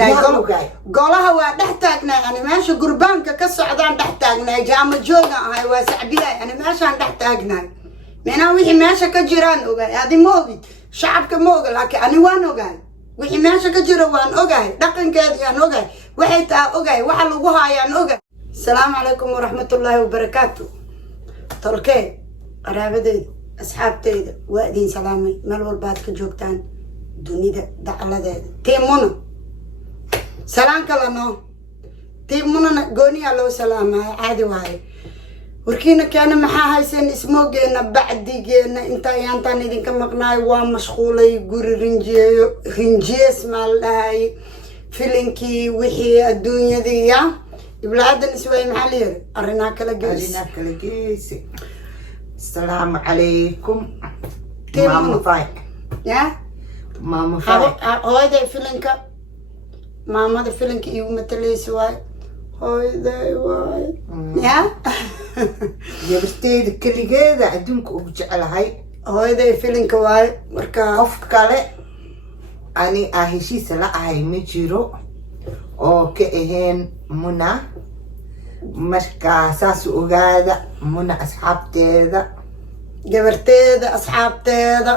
taagnay golaha waa dhex taagnay ani meesha gurbaanka ka socdaan dhex taagnay jaama jooga ahay waa sacdiyaay ani meeshaan dhex taagnay meena wixii meesha ka jiraan ogaay adi ma ogid shacabka ma oga laakiin ani waan ogaay wixii meesha ka jira waan ogaay dhaqankeedii aan ogaay waxay taa ogaay waxa lagu haayaan ogaay السلام عليكم ورحمة الله وبركاته تركي قرابتي أصحابتي وأدين سلامي مالور باتك جوكتان دوني دعلا تيمونا سلام كلانو تيمونا قوني على سلام عادي واي وركينا كان محاها يسين اسمو جينا بعدي جينا انتا يانتاني دين كمقناي وان مشغولي يقولي رنجيس مالاي فيلنكي وحي الدنيا دي بلاد نسوي محلير أرناك لقيس السلام عليكم ماما فاي يا ماما فاي هاي فيلنك ماما فيلنك يوم تلي سواي هاي واي يا جبستي كل جذا عندك وبجعل هاي فيلنك واي مركا أفكاري أنا أهشي سلا هاي مجرو أو كأهين منى marka saas ogaada muna asxaabteeda gabarteeda asxaabteeda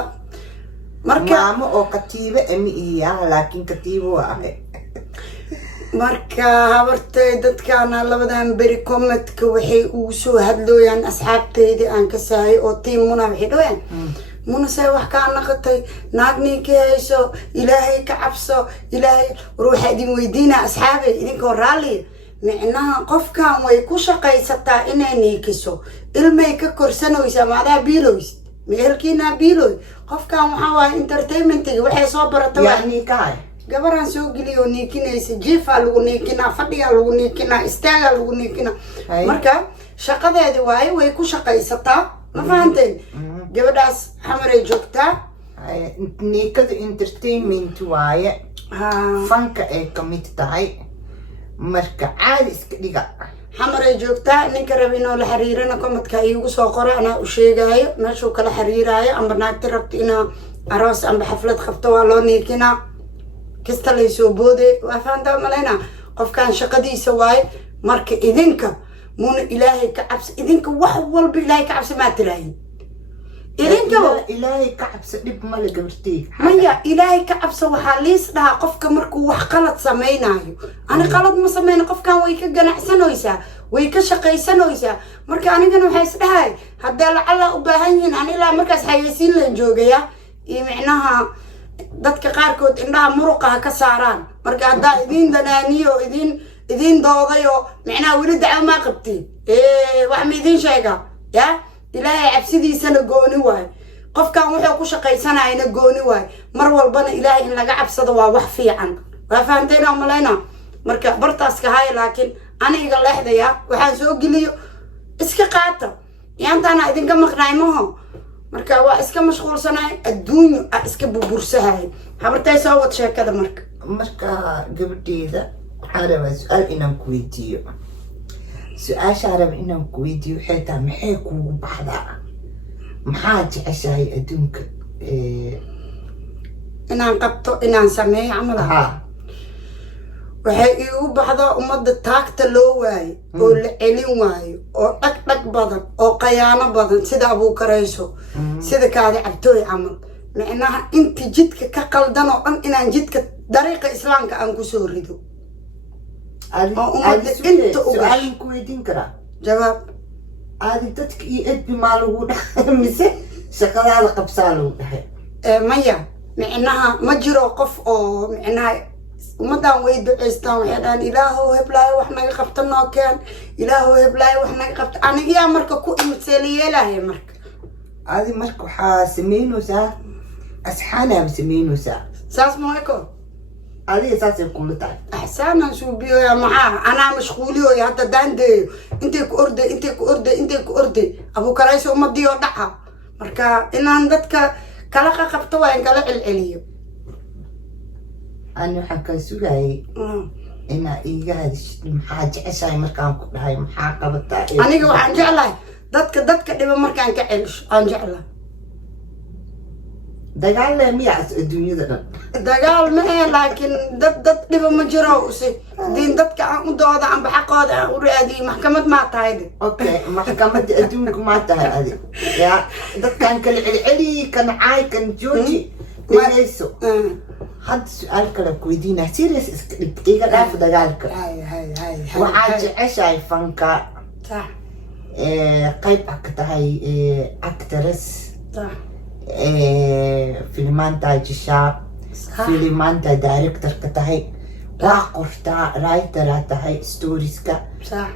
marka maamo oo katiiba ami iya laakiin katiibo ah marka habartay dadkaana labadan beri comment-ka waxay ugu soo hadlooyaan asxaabteeda aan ka sahay oo team muna waxay dhawaan muna say wax ka naqatay naagni ka hayso ilaahay ka cabso ilaahay ruuxa idin weydiina asxaabay idinkoo raali معناها قف كان ويكوشقي ستا إنه نيكسو إلمي ككورسانويسا معدا بيلويس ميلكينا بيلوي قف كان وحاوا انترتينمنتي وحي صوبرة يعني كاي قبران سوقليو نيكينيس جيفا لغو نيكينا فديا لغو نيكينا استاغا لغو نيكينا مركا شاقة دي واي ويكوشقي ستا ما فهمتين قبداس حمري جوكتا نيكد انترتينمنت واي فانكا اي كميت تاي marka caadi iska dhiga xamaray joogtaa ninka rabino la xiriirana komadka iigu soo qoro ana u sheegayo meesha kala xiriiraayo amba naagta rabto ina aroos amba xaflad qabto waa loo niikina kasta la soo boode waa faanta malayna qofkan shaqadiisa waay marka idinka muna ilaahay ka cabsi idinka wax walba ilaahay ka cabsi ma tiraayin idinka ilaahay ka cabsi dib ma la gabartay maya ilaahay ka cabsi waxa liis dhaha qofka markuu wax qalad sameeynayo ana qalad ma sameeyna qofkan way ka ganacsanaysaa way ka shaqaysanaysaa marka anigana waxa isdhahay hadda la alla u baahan yihiin aan ilaa markaas xayeysiin la joogaya iyo micnaha dadka qaarkood indhaha muruqa ka saaraan marka hadda idin danaaniyo idin doodayo micnaha wali dacwo ma qabtiin wax ma idin sheega ya ilaahay cabsidiisana gooni waay qofkan wuxuu ku shaqaysanayna gooni waay mar walbana ilaahay in laga cabsado waa wax fiican waa fahanteena malayna marka bartaas ka hay laakiin aniga leexdaya waxaan soo geliyo iska qaata yaantana idinka maqnaay maho marka waa iska mashquulsanaay adduunyo iska burbursahay habartay soo wad sheekada marka gabadheeda waxaan rabaa su'aal inaan ku weydiiyo سؤال عرب إنهم كويدي وحيتها محيك وبحضا محاجي عشاي أدونك إنان قبطو إنان سمي عملها وحي وبحضا ومد تاكتا لو واي أو العلم واي أو أكتك بدن أو قيانة بدن سيدا أبو كريسو سيدا كادي عبتوي عمل لأنها انت جدك كقلدان وأن إنان جدك طريقة إسلامك أنكو سوردو سؤال كويدين كرا جواب هذه تتك يد بماله مسه شكلها قبصاله ميا معناها مجرى قف أو معناها ومدام ويد عيستان وحدان إلهو هبلاي وحنا قفتنا كان إلهو هبلاي وحنا قفت أنا يا مركا كو مثالية لا هي مركا هذه مركا حاسمينو سا أسحانا بسمينو ساس مويكو هذه أساس يكون تعب أحسانا شو بيو يا معاه أنا مشغوليو يا هذا داندي أنتك أردي أبو كرايس ومدي ودعها مركا إن عندك كلاقة قبطوا إن كلا العليو أنا حكى سوغاي إن إيجاد محاجة أشياء مركا هاي محاقة بالتأكيد أنا جو أنجعله دتك دبا مركا أنك علش أنجعله dagaal le miyaas adduunyada dhan dagaal ma ee laakiin dad dhiba ma jiro usi diin dadka aan u dooda amba xaqooda aan u raadiyo maxkamad maa tahay de okay maxkamadda adduunka maa tahay adi ya dadkan kala celceli kan caay kan jooji dhegeyso hadda su-aal kale ku weydiinaa serious iska dhig iga dhaaf dagaalka waxaad jeceshahay fanka صح qayb ah ka tahay actress صح filimaanta jishaa filimaanta director ka tahay waa qortaa writeraa tahay storieska صح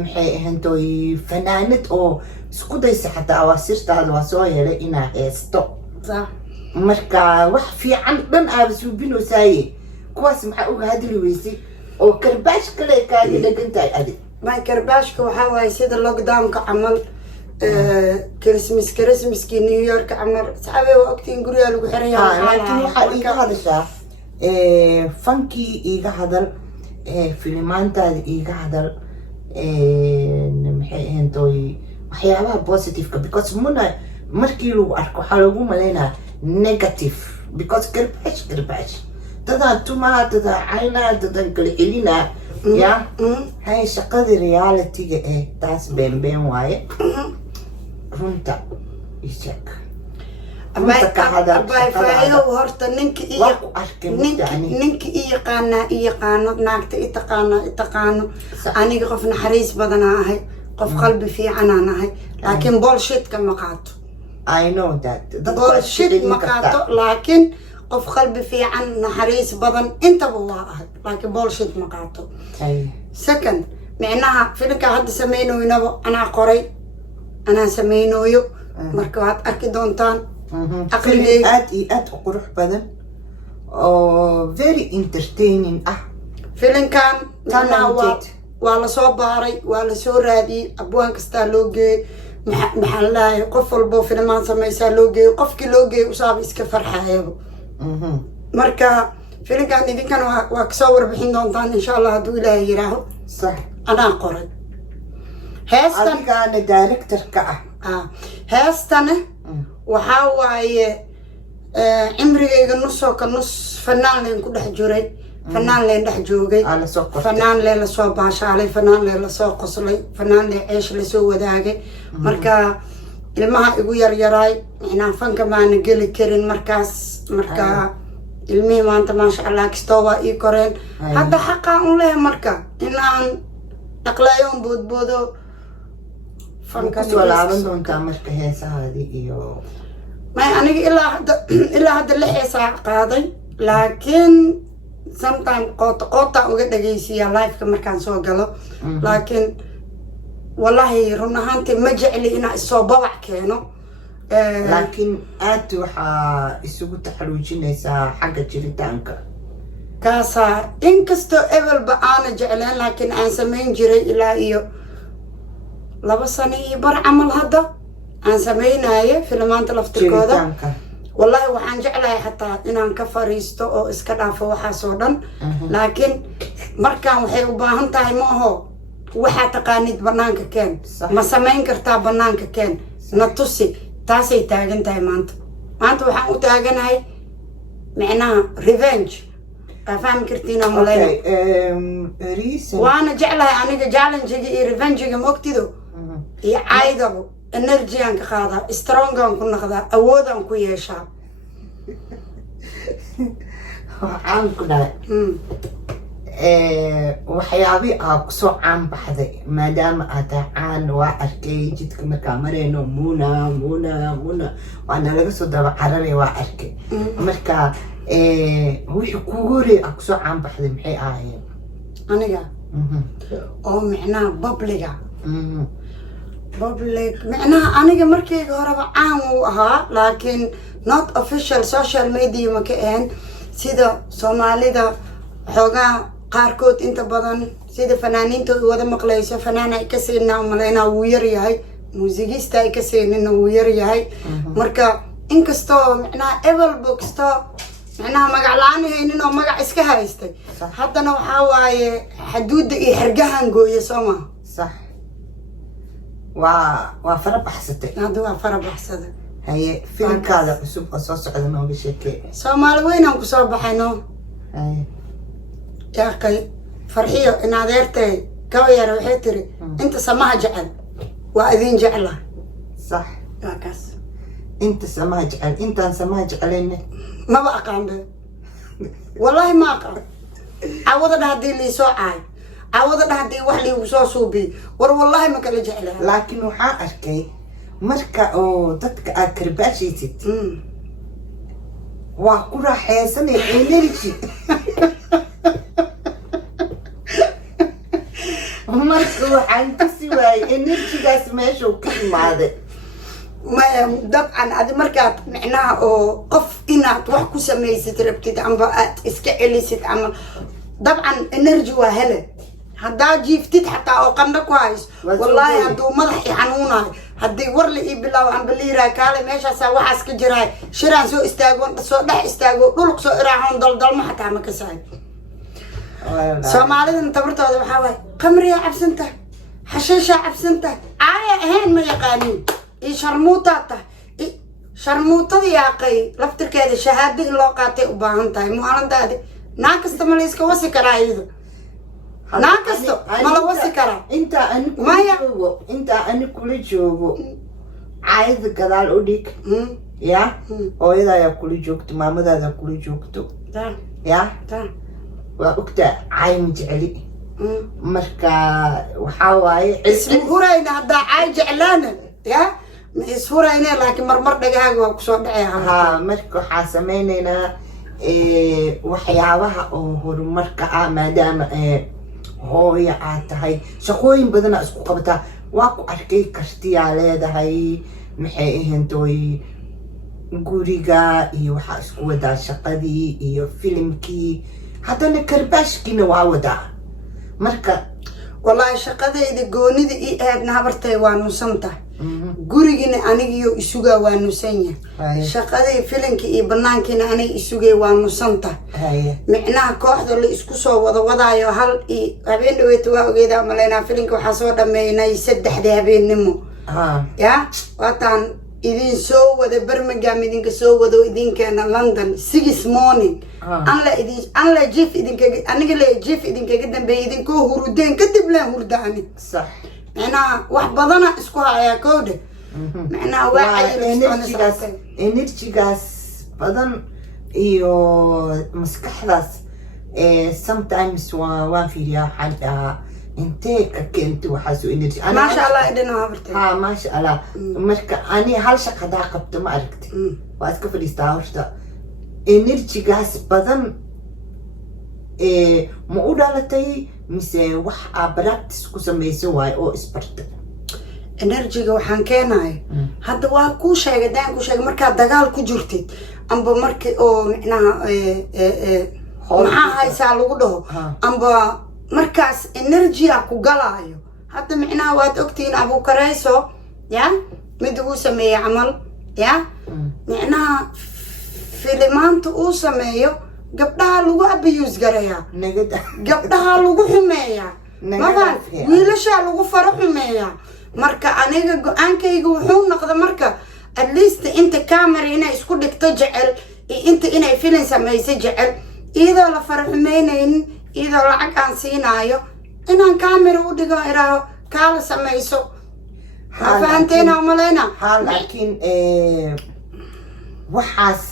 maxay ahaantoy fanaanad oo isku daysa xataa awaasirtaada waa soo helay inaa heesto صح marka wax fiican dhan aaba suubinoosaaye kuwaas maxaa uga hadli weysay oo karbaash kale kaaga dhagan tahay adig ما كرباشك وحاوي سيد اللوكداون كعمل كريسمس كي نيويورك عمل صحابي وقتين قرية لو حرية laakiin waxaa iiga hadashaa fankii iiga hadal filimaantaada iiga hadal maxay ahaantoy waxyaabaha positiveka because muna markii lagu arko waxaa lagu malaynaa negative because karbaash dadaa tumaa dadaa caynaa dadan kala celinaa ya hay shaqadii realityga taas been waaye runta isheeg runta ka hadal faa'iido horta ninka yaqaano naagta itaqaano aniga qof naxariis badanaa ahay qof qalbi fiicanaan ahay laakiin bullshit ka ma qaato I know that bullshit ma qaato laakiin qof qalbi fiican naxariis badan intaba waa ahay laakiin bullshit ma qaato second micnaha filimka hadda sameynooynaba anaa qoray anaa sameynooyo marka waxaad arki doontaan aqligeyga aad iyo aad u qurux badan oo very entertaining ah filimkan waa lasoo baaray waa lasoo raadiyey abwaan kastaa loo geeyey maxaa lalahay qof walbo filimaan samaysaa loo geeyo qofkii loo geeyey usaaba iska farxayaba marka filimkan idinkan waa kasoo warbixin doontaan insha allah hadduu ilaahay yiraaho sax anaa qoray adigaana directorka ah heestana waxaa waaye cimrigayga nusoo ka nus fanaan leen ku dhex jiray fanaan leen dhex joogay fanaan leen lasoo baashaalay fanaan leen lasoo qoslay fanaan leen ceesh lasoo wadaagay marka ilmaha igu yaryaraay micnaa fanka maana geli karin markaas marka ilmihii maanta maasha allah kastoo waa ii koreen hadda xaqaa un lehe marka inaan dhaqlaayoon boodboodo kusoo laaban doontaa marka heesahaadii iyo may aniga ilaa hadda 6 heesaa qaaday laakiin sometime qoota uga dhageysiyaa liveka markaan soo galo laakiin wallahi run ahaantii ma jecli inaa isoo babac keeno laakiin aad waxaa isugu taxaluujinaysaa xagga jiritaanka kaasaa inkastoo ebelba aana jecleen laakiin aan samayn jiray ilaa iyo 2 sano iyo bar camal hadda aan samaynayo filimaanta laftirkooda wallahi waxaan jeclahay xataa inaan ka fariisto oo iska dhaafo waxaasoo dhan laakiin markaan waxay u baahan tahay ma aho waxaa taqaanid banaanka keen ma samayn kartaa banaanka keen na tusi taasay taagan tahay maanta waxaan u taaganahay micnaha revenge fahmi kartiina maleyna waana jeclahay aniga challengiga iyo revengiga maogtido iyo caydabo energyaan ka qaadaa strongaan ku naqdaa awoodaan ku yeeshaa waxaan ku dhahay waxyaabii aa kusoo caan baxday maadaama aad tahay caan waa arkay jidka markaa marayno muna waana laga soo daba cararay waa arkay marka wixii kugu horeey aa kusoo caan baxday maxay ahaayeen aniga oo micnaha public micnaha aniga markayga horeba caan uu ahaa laakiin not official social media ma ka ahayn sida soomaalida xoogaa qaarkood inta badan sida fanaaniinta wada maqlayso fanaan ay ka siinaa umaleynaa wuu yaryahay muusigista ay ka siinina wuu yaryahay marka inkastoo micnaha evelbo kastoo micnaha magac la-aan haynin oo magac iska haystay haddana waxaa waaye xaduudda iyo xergahan gooye soo maha صح وفربحستي هذا هو فربحسده haye filimkaada cusub oo soo socda nooga sheekee. soomaali weynaan kusoo baxayno haye yaaqay farxiyo in adeertay gabayar waxay tiri inta samaha jecel waa idin jecla sax waa kaas inta samaha jecel intaan samaha jecelayna maba aqaanbe wallahi ma aqaan cawada dha haddii liisoo caay cawada dha haddii wax liigu soo suubiy war wallahi ma kala jeclaa laakiin waxaan arkay marka oo dadka aad karbaashaysid waa ku raaxaysanay energy marka waxaan kasi waayay energygaas meeshuu ka imaaday dabcan adi markaad micnaha oo qof inaad wax ku samaysid rabtid amba aad iska celisid ama dabcan energy waa hele haddaa jiiftid xataa oo qandho ku hayso wallaahi hadduu madax i xanuunayo haddii war la ii bilaawo amba liiraa kaale meeshaasaa waxaas ka jiraay shiraan soo istaago soo dhex istaago dhulk soo iraahoon daldalmo xataa ma kasahay soomaalidana tabartooda waxaa waaye qamriyaa cabsanta xashiishaa cabsanta caaya ahayn ma yaqaaniin iyo sharmuutaa tahay sharmuutada yaaqay laftirkeeda shahaado in loo qaatay u baahan tahay muaalantaadi naa kasta ma la iska wasi karaa iyada naa kasto ma la wasi karaa intaa ani kula joogo caayada gadaal u dhig ya hooyadaayaa kula joogto maamadaadaa kula joogto ya waa ogtaa caay ma jeceli marka waxaa waaye isma hurayna haddaa caay jeclaana ya ma is hurayne laakiin marmar dhagahaaga waa kusoo dhacay ha marka waxaa sameynaynaa waxyaabaha oo horumarka ah maadaama hooya aad tahay shaqooyin badana isku qabataa waa ku arkay kartiyaa leedahay maxay ahantooy guriga iyo waxaa isku wadaa shaqadii iyo filimkii haddana karbaashkiina waa wadaa marka wallaahi shaqadayda goonida ii aadna habartay waa nusanta gurigina anigiyo isugaa waa nusan yahay shaqadii filimka iyo banaankiina aniga isugay waa nusanta micnaha kooxda la isku soo wadaayo hal iyo habeen dhaweeta waa ogeedaa malaynaa filimka waxaa soo dhameynay 3 habeennimo ya waataan idin soo wada Birmingham idinka soo wado idinkeena London 6 morning anla jiif idinka aniga le jiif idinka dambeeyay idinkoo hurudeen kadib leen hurdaani sax micnaha wax badana isku haya koode micnaha waa energygaas badan iyo maskaxdaas sometimes waan fiiriyaa waxaan dhahaa intee ka keentay waxaa soo energy maasha allah idina habartay ha maasha allah marka ani hal shaqo hadaa qabto ma aragtay waa iska fadhiistaa horta energygaas badan ma u dhalatay mise wax aa practice ku samaysan waayo oo isbarta energyga waxaan keenahay hadda waa kuu sheegay daan ku sheegay markaad dagaal ku jirtid amba markii oo micnaha maxaa haysaa lagu dhaho amba markaas energy ku galaayo hadda micnaha waad ogtiin Abu Karayso ya mid uu sameeyay camal ya micnaha filimaanta uu sameeyo gabdhaha lagu abuse garaya gabdhaha lagu xumeeya madan wiilasha lagu faro xumeeya marka aniga go'aankayga wuxuu noqday marka at least inta camera inay isku dhigto jecel inta inay film sameeyay jecel iyadoo la faro xumeynaynin iyadoo lacag aan siinaayo inaan camera u dhigo iraaho kaala samayso fahanteena umaleyna laakiin waxaas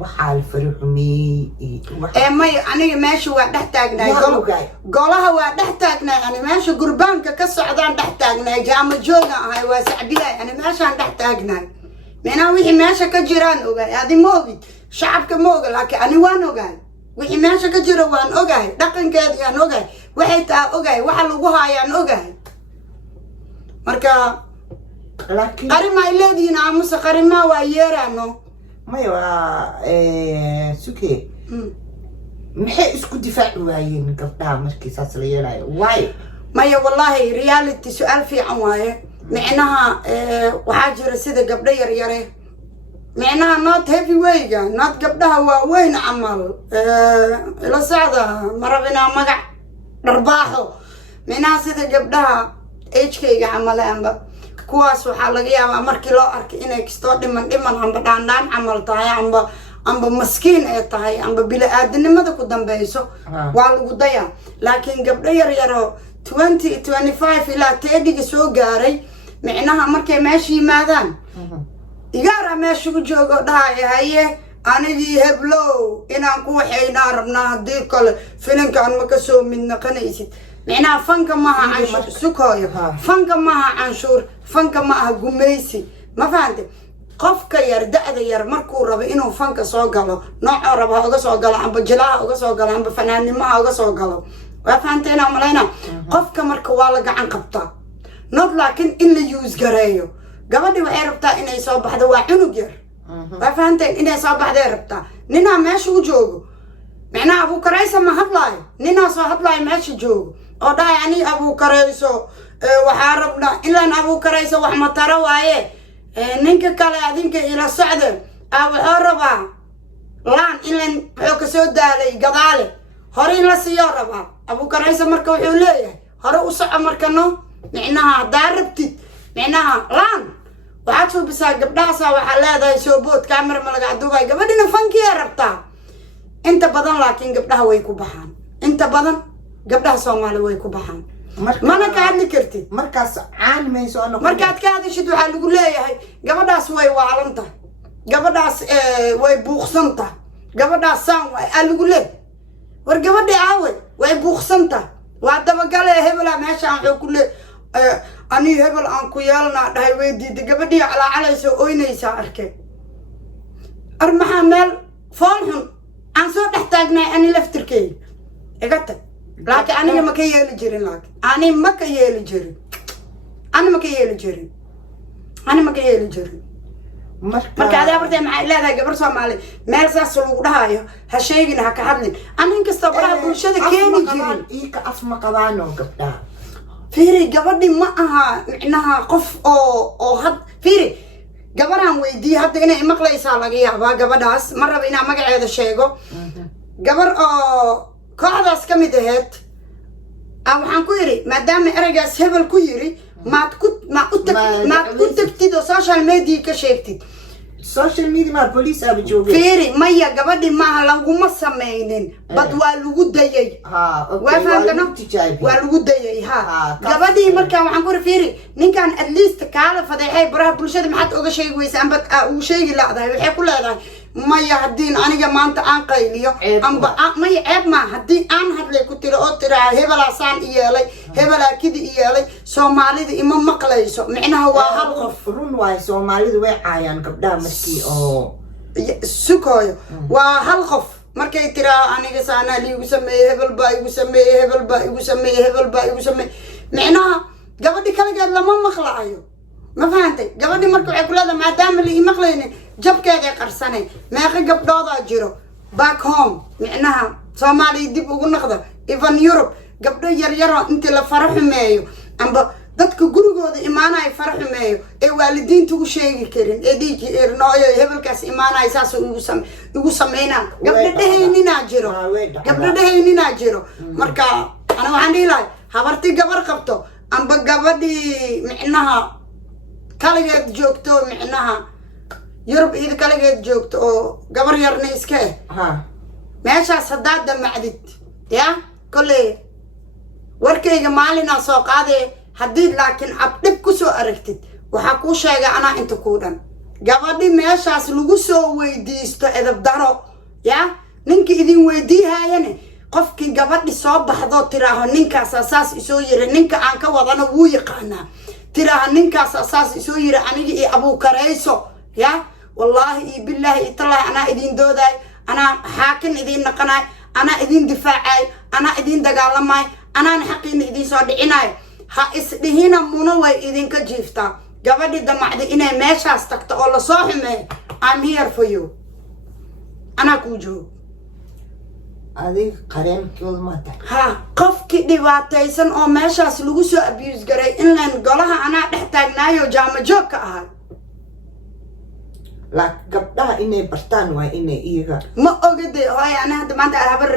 waxaa la faro xumeeyey may aniga meesha waa dhex taagnaay golaha waa dhex taagnaay ani meesha gurbaanka ka socdaan dhex taagnaay jaama jooga ahay waa sacbiyaay ani meeshaan dhex taagnaay meenaa wixii meesha ka jiraan ogaay adi ma ogid shacabka ma oga laakiin ani waan ogaay wixii meesha ka jiro waan ogahay dhaqankeeda aan ogahay waxay taa ogahay waxa lagu haayaan ogahay marka laakiin qarima ay leedihiin aamusa qarima waa yeeraano maya waa suke maxay isku difaaci waayeen gabdhaha markii saas la yeelayo waayo maya wallahi reality su'aal fiican waaye micnaha waxaa jira sida gabdho yar yare micnaha not heavyweight not gabdhaha waaweyn camal ila socda marabina magac dharbaaxo micnaha sida gabdhaha age-kayga camal amba kuwaas waxaa laga yaabaa markii loo arkay inay kastoo dhiman amba dhaandhaan camal tahay amba maskiin ay tahay amba bili-aadanimada ku dambeyso waa lagu dayaa laakiin gabdho yaryaroo 25 ilaa 30 soo gaaray micnaha markay meesha yimaadaan igaara meesha u joogo dhahay haye anigii heblow inaan ku waxaynaa rabnaa haddii kale filinkaan ma ka soo mid naqanaysid micnaha fanka maaha canshuur sukooyo fanka maaha canshuur fanka maaha gumaysi ma fahante qofka yar da-da yar markuu rabo inuu fanka soo galo noocoo rabo ha uga soo galo amba jilaha uga soo galo amba fanaannimaha uga soo galo waa fahanteena malayna qofka marka waa la gacan qabtaa not laakiin in la use gareeyo gabadhi waxay rabtaa inay soo baxdo waa cunug yar waa fahanteen inay soo baxday rabtaa ninaa meesha u joogo micnaha abuukaraysa ma hadlaayo ninaa soo hadlaayo meesha joogo oo dhahay ani abuukarayso waxaa rabnaa ilaan abuukarayso wax mataro waaye ninka kale adinka ila socda wuxuu rabaa laan ilan wuxuu kasoo daalay gadaale hore in la siiyoo rabaa abuukaraysa marka wuxuu leeyahay hore u soco markano micnaha haddaa rabtid micnaha laan waxaad suubisaa gabdhahaasa waxaa leedahay soobood camera ma laga aduubay gabadhina fankiya rabtaa inta badan laakiin gabdhaha way ku baxaan inta badan gabdhaha Soomaali way ku baxaan mana ka hadli kartid markaas caan mayso ano markaad ka hadashid waxaa lagu leeyahay gabadhaas way waalanta gabadhaas way buuqsanta gabadhaas saan way lagu leeyahay war gabadhi aawe way buuqsanta waa dabagale hebela meesha aan wuxuu ku leeyahay ani hebel aan ku yeelnaa dhahay way diiday gabadhii calaacalayso oynaysaa arkay maxaa meel fool xun aan soo dhex taagnay ani laftirkeyga iga tag laakiin aniga ma ka yeeli jirin laakiin ani ma ka yeeli jirin marka adaa bartay maxay leedahay gabar Soomaali meel saas lagu dhahayo ha sheegin ha ka hadlin anin kasta baraha bulshada keeni jirin iika af ma qabaano gabdhaha fiiri gabadhi ma aha micnaha qof oo had fiiri gabaraan weydiiyey hadda inay maqlaysaa laga yaabaa gabadhaas ma raba inaan magaceeda sheego gabar oo kooxdaas ka mid aheyd waxaan ku yidhi maadaama ereygaas hebel ku yidhi maad u tagtid oo social media ka sheegtid social media ma police aba joogay fiiri maya gabadhi maaha laguma samaynin bad waa lagu dayay waa fahamtana waa lagu dayay gabadhii markaa waxaan ku yidhi fiiri ninkan at least kaala fadeexay baraha bulshada maxaad oga sheegi weysa amba uu sheegi laadahay waxay ku leedahay maya haddii aniga maanta aan qayliyo amba maya ceeb maa haddii aan hadlay ku tiro oo tiraa hebelaasaan i yeelay hebelaa kidi i yeelay soomaalida ima maqlayso micnaha waa hal qof run waayo soomaalidu way caayaan gabdhaha markii oo sukooyo waa hal qof markay tiraa aniga saanaa liigu sameeyey hebel baa igu sameeyey hebel baa igu sameeyey hebel baa igu sameeyey micnaha gabadhi kaligeed lama maqlaayo ma fahantay gabadhi marka waxay ku leedahay maadaama la ii maqlaynin jabkeeday qarsanay meeqa gabdhoodaa jiro back home micnaha Soomaaliya dib ugu noqda even Europe gabdho yaryaroo intii la fara xumeeyo amba dadka gurigooda imaanaya fara xumeeyo ee waalidiinta ugu sheegi karin ee dhiigi nooyo hebelkaas imaanaya saas ugu sameynaa gabdho dhehayninaa jiro marka ana waxaan dhihi lahay habarti gabar qabto amba gabadhii micnaha kaligeed joogto micnaha Yurub ida kaligeed joogto oo gabar yarna iska meeshaas haddaad damacdid ya kolley warkayga maalinaa soo qaadee haddii laakiin abdhib ku soo aragtid waxaa kuu sheegay anaa inta kuu dhan gabadhi meeshaas lagu soo weydiisto edab daro ya ninka idin weydiihaayane qofkii gabadhi soo baxdo tiraaho ninkaas asaas isoo yiri ninka aan ka wadana wuu yaqaanaa tiraaho ninkaas asaas isoo yiri aniga iyo abuukarayso ya wallaahi iyo billaahi iyo tallaahi anaa idin doodaay anaa xaakin idin naqanaay anaa idin difaacay anaa idin dagaalamay anaan xaqiina idin soo dhicinaay ha isdhihina muna way idinka jiiftaa gabadhi damacdi inay meeshaas tagto oo la soo xumeeyo I'm here for you anaa kuu joogo adig qareenkooda ma tahay qofkii dhibaataysan oo meeshaas lagu soo abuse garay in laan golaha anaa dhex taagnaayo jaama joog ka ahay laakiin gabdhaha inay bartaan waa inay iyaga ma ogade hooy ana hadda maanta habar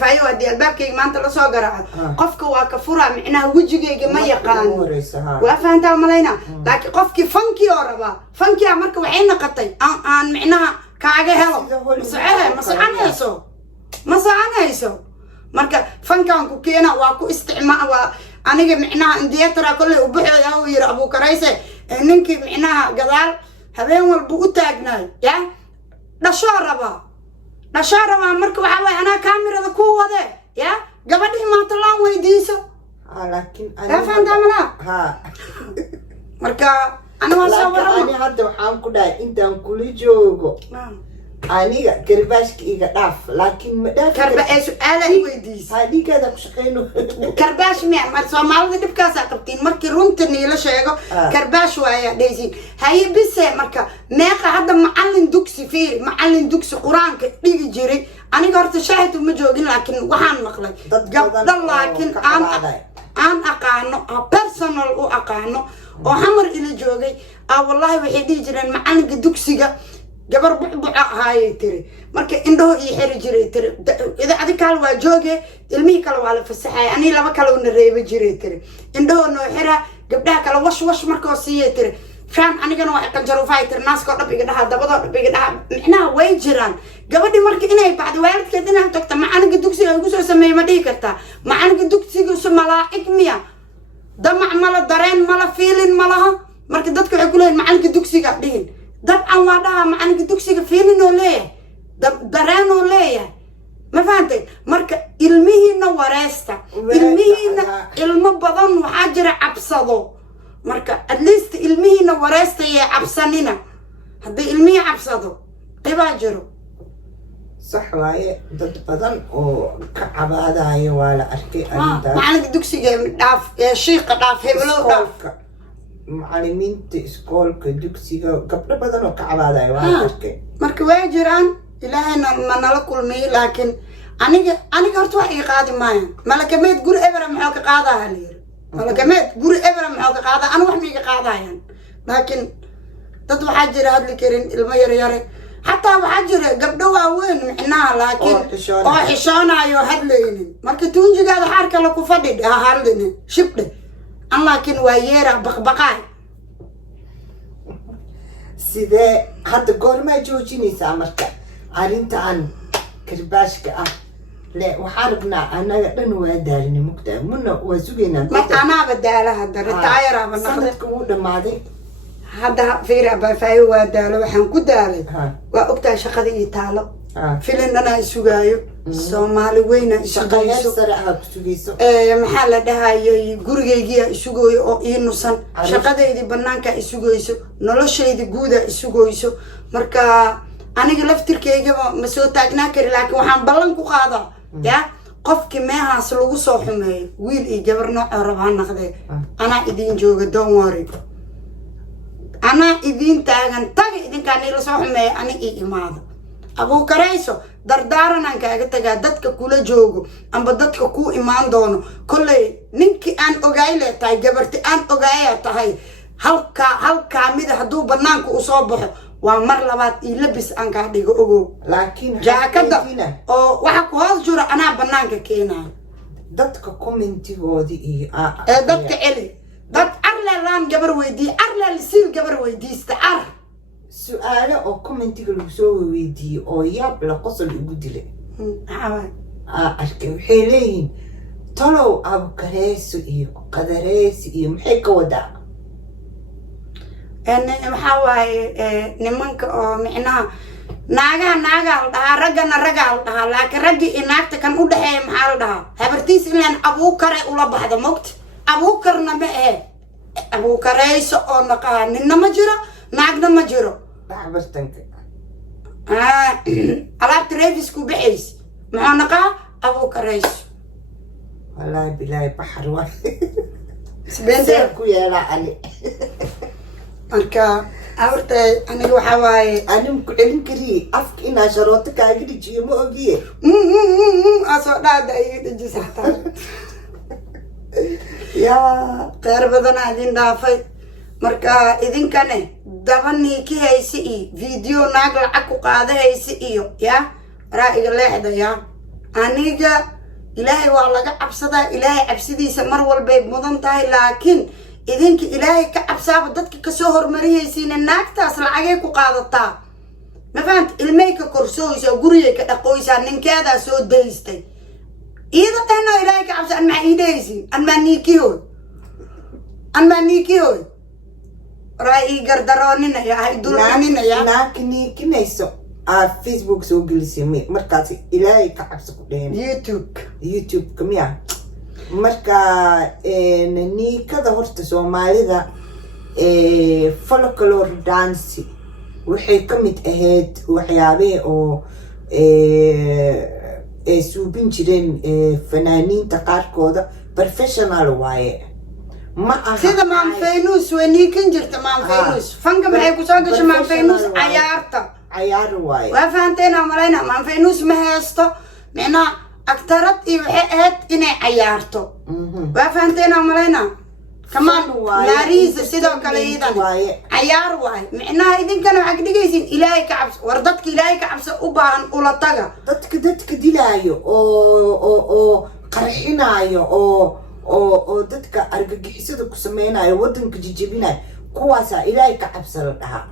faayo hadii albaabkayga maanta la soo garaaco qofka waa ka furaa micnaha wejigayga ma yaqaan waa fahantaa malayna laakiin qofkii fankii oo rabaa fankia marka waxay noqotay aan micnaha kaaga helo ma soconayso marka fankan ku keena waa ku isticmaal waa aniga micnaha indiyatara kolley u buxooda uu yiri abuukarayse ninkii micnaha gadaal habeen walba u taagnaay ya dhashaa rabaa marka waxaa waay anaa kaamirada ku wade ya gabadhii maanta laan weydiiso laakiin fahantamala marka ana waa soo ani hadda waxaan ku dhahay intaan kula joogo aniga karbaashka iga dhaaf laakiin ma dhaaf su'aala weydiis dhiigaada ku shaqeyno karbaash ma Soomaalida dhibkaas qabtiin markii runta niila sheego karbaash waaya dhaysin haye bise marka meeqa hadda macallin dugsi quraanka dhigi jiray aniga horta shaahid uma joogin laakiin waxaan maqlay gabdha laakiin aan aqaano personal u aqaano oo xamar ila joogay wallahi waxay dhigi jireen macallinka dugsiga gabar bucbuca ahaayay tiri marka indhaho ii xiri jiray tiri adi kale waa jooge ilmihii kale waa la fasaxay ani laba kale una reeba jiray tiri indhaho noo xira gabdhaha kale wash markoo siiyay tiri faan anigana waa qanjaruufay tiri naaskoo dhab iga dhaha dabadoo dhab iga dhaha micnaha way jiraan gabadhi marka inay bacdi waalidkeed inay tagta macalinka dugsiga ay ugu soo sameeyay ma dhihi kartaa macalinka dugsiga su malaa'ig miya damac mala dareen mala fiilin malaha marka dadka waxay ku leeyihin macalinka dugsiga dhihin dabcan waa dhaha macalinka dugsiga fiilin oo leeyahay dareen oo leeyahay ma fahantay marka ilmihiina wareesta ilmihiina ilmo badan waxaa jira cabsado marka at least ilmihiina wareesta yee cabsanina haddii ilmihii cabsado dhibaa jiro صح waaye dad badan oo ka cabaadaya waa la arkay macalinka dugsiga dhaaf shiiqa dhaaf heblo dhaaf macallimiinta iskoolka dugsiga gabdho badan oo ka cabaadaya waa la arkay marka waa jiraan ilaahayna ma nala kulmay laakiin aniga horta wax iga qaadi maayan malakameed guri ebera maxuu ka qaadaa haliyir malakameed guri ebera maxuu ka qaadaa aniga wax ma iga qaadayaan laakiin dad waxaa jira hadli karin ilmo yar حتى وحجر قبضوا وين معناها لكن حشانايو هدلينين marka tuunjigaada xarka la ku fadhid hardine shibde an laakiin waa yeera baqbaqay sidee hadda goorma joojinaysaa marka arinta aan karbaashka le waxaan rabnaa anaga dhan waa daalina mugtaa muna waa sugeynaa ma anaaba daala hadda ritaayara ba sanadka uu dhamaaday hadda fiir abafaayo waa daalo waxaan ku daalay waa ogtaa shaqada ii taalo filindana isugaayo Soomaali weyna isugayso maxaa la dhahayay gurigaygiya isugooyo oo ii nusan shaqadeydii banaanka isugayso nolosheydii guuda isugayso marka aniga laftirkeyga ma soo taagnaa kari laakiin waxaan ballan ku qaadaa ya qofkii meehaas lagu soo xumeeyo wiil iyo gabar nooc rabaa naqday anaa idin jooga don't worry أنا إذين تاجن تاج إذين كان يرسوا حماية أنا إيماده أبو كريسو دردارنا كأجت جدتك كل جوجو أم بدتك كو إيمان دونه كل نينك أن أجايله تاي جبرت أن أجايه تاي هل ميدا هدو بنانك أصابه ومر لبات يلبس أن كهدي جوجو لكن جا كده أو واحد كواز جرا أنا بنانك كينا دتك كومنتي ودي دتك إلي dad arla laan gabar weydii arla lisil gabar weydiista su'aalo oo commentiga lagu soo weydiiyay oo yaab la qosol ugu dilay arkay waxay leeyihiin talow abukareeso iyo qadareesi iyo maxay ka wadaa maxaa waaye nimanka oo micnaha naagaha la dhahaa raggana raggaa la dhahaa laakiin raggii iyo naagta kan u dhexeeya maxaa la dhahaa habartiis ilaan abuukare ula baxda mogta abuukarna ma abuukarayso oo naqaaninna ma jiro naagna ma jiro dhaxbartanka alaabta reefisku baxays maxaa naqaa abuukarayso wallaahi bilaahi baxar waa sibendee ku yeelaa ani marka abartay aniga waxaa waaye anim ku celin kariye afka inaa sharooto kaaga dhijiyo ma ogiye asoo dhaada iga dhijisa xataa يا قرب بدنا عدين دافي مركا إذن كانه daba niiki haysi iyo video naag lacag ku qaada haysi iyo ya raa'iga leexda ya aniga ilaahay waa laga cabsadaa ilaahay cabsidiisa mar walbay mudan tahay laakiin idinka ilaahay ka cabsaaba dadka kasoo hormariyaysiina naagtaas lacagay ku qaadataa ma fahant ilmay ka korsooysaa gurigay ka dhaqooysaa ninkeedaa soo daystay iyada dhahno ilaahay ka cabsa an maa iidhaysin an maa niikihoy raa'i gardarooninaya hay dulaaninaya naag niikinayso Facebook soo gelisay markaas ilaahay ka cabsi ku dheheen YouTube kamiya marka niikada horta Soomaalida folklore dance waxay kamid ahayd waxyaabaha oo suubin jireen fanaaniinta qaarkooda professional waaye ma aha sida maan faynus way niikin jirta maan faynus fanka maxay ku soo gashay maan faynus cayaar waaye waa fahanteena malayna maan faynus ma haysto mina aktarad iyo waxay ahayd inay cayaarto waa fahanteena malayna kamaan naariisa sidoo kale iidan cayaar waaye micnaha idinkana waxaa ka dhigaysiin ilaahay ka cabso war dadka ilaahay ka cabso u baahan ula taga dadka dilaayo oo qarxinaayo oo dadka argagixisada ku sameynayo wadanka jijibinayo kuwaasaa ilaahay ka cabso la dhahaa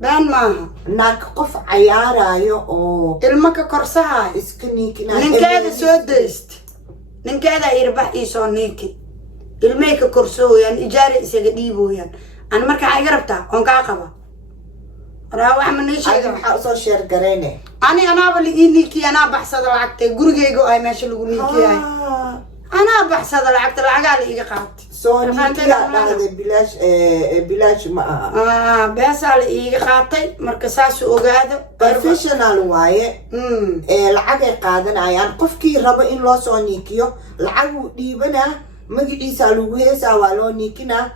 been maaha naag qof cayaarayo oo ilmo ka korsahayo iska niikinayo ninkeeda soo dayst ninkeeda irbax iisoo niiki ilmay ka korsooyaan ijaara isaga dhiibooyaan an marka ay garabtaa on kaa qaba raa wax ma nii sheega maxaa soo sheer gareyne anaaba la ii niiki anaa baxsada lacagta gurigeyga ay meesha lagu niikiyay anaa baxsada lacagta lacagaa la iga qaatay soo niikiya dhahday bilaash ma aha beesaa la iiga qaatay marka saas ogaado professional waaye lacagay qaadanayaan qofkii rabo in loo soo niikiyo lacaguu dhiibanaa magaciisa lagu heesaa waa loo niikinaa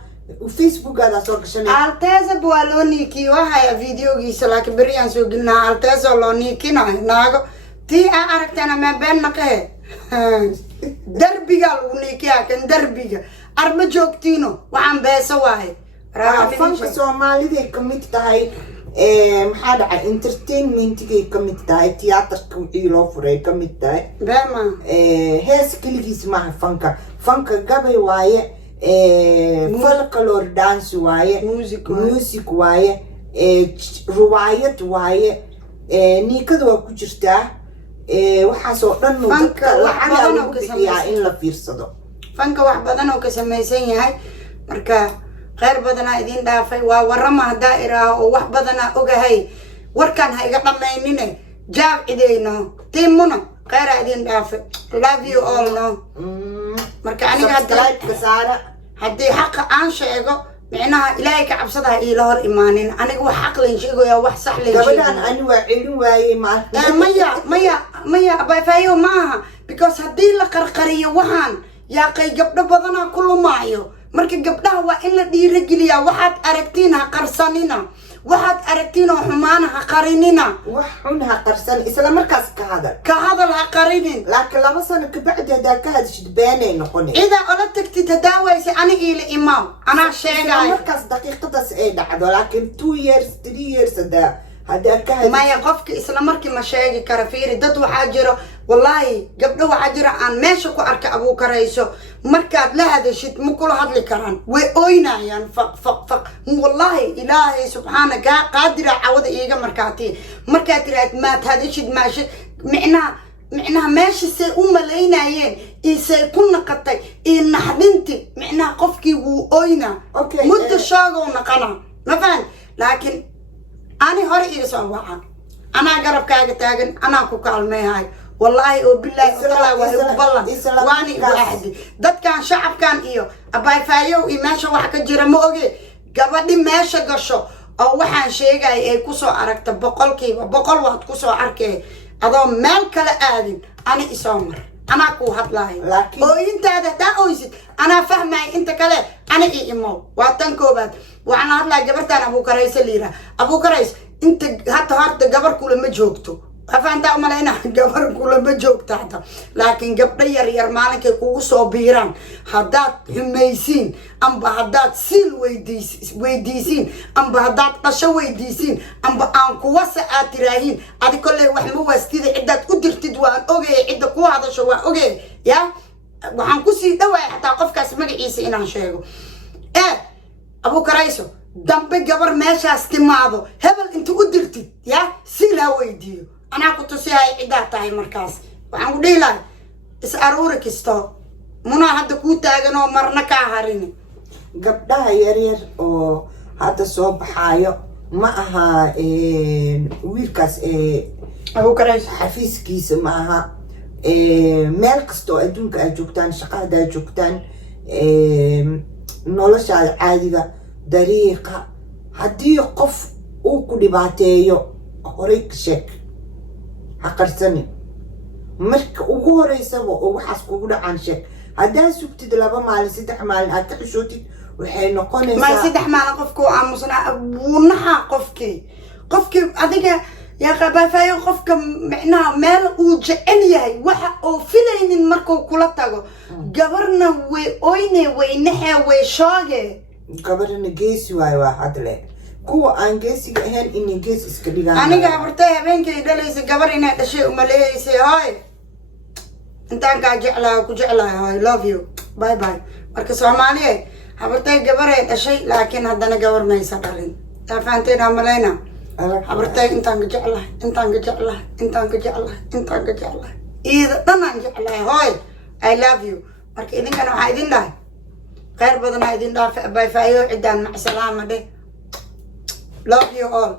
Facebook-aada soo gashanay Alteza waa loo niiki waxaya videogiisa laakiin beriyaan soo gelinaa Alteza loo niikinayo naago tii aan aragtana ma been naqee darbiga lagu niikiyaa kan darbiga arma joogtiino waxaan beesa waaye fanka Soomaalida ka mid tahay maxaa dhacay entertainment-gay ka mid tahay tiyaatarka wixii loo furay ka mid tahay beema hees keligiis maaha fanka gabay waaye folklore dance waaye music waaye riwaayad waaye niikada waa ku jirtaa waxaasoo dhan dadka lacagaa lagu bixiyaa in la fiirsado fanka wax badan oo ka samaysan yahay marka khayr badanaa idin dhaafay waa warama haddaa iraaho oo wax badanaa ogahay warkaan ha iga dhammaynine jaab cideyno tiimuna khayraa idin dhaafay love you all no marka aniga haddii xaqa aan sheego micnaha ilaahay ka cabsadaha iila hor imaanin aniga wax xaq layn sheegoyaa wax sax layn gabadhaan ani waa celin waayey maya abayfaayo maaha because haddii la qarqariyo waxaan yaaqay gabdho badanaa ku lumaayo marka gabdhaha waa in la dhiirageliyaa waxaad aragtiin ha qarsanina waxaad aragtiin oo xumaan ha qarinina wax xun ha qarsan isla markaas ka hadal ha qarinin laakiin 2 sano ka bacdi hadaa ka hadashid beenay noqonay ida ola tagtid hadaawaysa ani iila imaaw anaa sheegay markaas daqiiqadaas ay dhacdo laakiin 2 years 3 years hadaa ka hadashid maya qofki isla markii ma sheegi kara fiiri dad waxaa jiro wallahi gabdho waxaa jira aan meesha ku arka abuu karayso markaad la hadashid ma kula hadli karaan way ooynayaan faq wallahi ilaahay subxaanahu qaadira cawada iiga markaad tiraad maad hadashid maashid micnaha meesha say u malaynayeen isay ku naqatay in naxdinti micnaha qofkii wuu ooynaa muddo shaagow naqana ma fahan laakiin ani hore iga soo waca anaa garabkaaga taagan anaa ku kaalmeehay والله وبالله والله وبالله واني واحد دد كان شعب كان إيو أباي فايو إيماشا واحد جرا موجي قبل ماشا قشو أو واحد شيء جاي كوسو عركت بقول كي بقول واحد كوسو عركة هذا مال كلا آدم أنا إسامر أنا كو هتلاقي لكن أو أنت هذا دا أويسد أنا فاهم أنت كلا أنا إيمو واتنكو بعد وأنا هتلاقي جبرت أنا أبو كريس الليرة أبو كريس أنت هات قبر كل ما جوكتو فانت أمالينا جبر كل بجوك تحت لكن قبل ير مالك كوسو بيران هدات هميسين أم بهدات سيل ويديسين أم بهدات قشة ويديسين أم بأن كوسة آتراهين هذه كل واحد مو واستيد عدة قدر تدوان أوجي عدة قوة هذا شو أوجي يا وحنكسي دواء حتى قف كاسمك عيسى إن شيء أبو كرايسو دمبي جبر ماشي استماعه هبل أنت قدرتي يا سيلها ويديو أنا كنت سيها عدة تاعي مركز وعم قولي لا إسأرورك استو منا هذا كوتا أجنو مرنا كهاريني gabdhaha yaryar oo hadda soo baxaayo ma aha wiilkaas أبو كرايسو xafiiskiisa ma aha meel kasta oo adduunka aad joogtaan shaqada aad joogtaan noloshaada caadiga dariiqa haddii qof uu ku dhibaateeyo horey ka sheeg ha qarsani marka ugu horeysaba oo waxaas kugu dhacaan sheeg haddaad sugtid 2 maalin 3 maalin aad ka xishootid waxay noqonaysaa ما سيدح مالك قفكو عمسنا ونحا قفكي أديك يا غبا فايو قفك معناها مال وجعليا وحا أو فيلين مركو كولتاغو جبرنا ويني وينحا ويشاغي gabarna geesi waay waa hadle kuwa aan geesiga ahayn inay gees iska dhigaan aniga abartay habeenkay dhalaysa gabar inay dhashay uma leeyahay hay intaan ka jeclaa ku jeclaa I love you bye bye marka Soomaaliyeed abartay gabar ay dhashay laakiin haddana gabar ma aysan dhalin tafaanteena malayna abartay intaan ka jeclaa ida dhanaan jeclaa hay I love you marka idinkana waxa idin dhahay خير بدنا يدين دافع باي فايو عدان مع سلامة ده love you all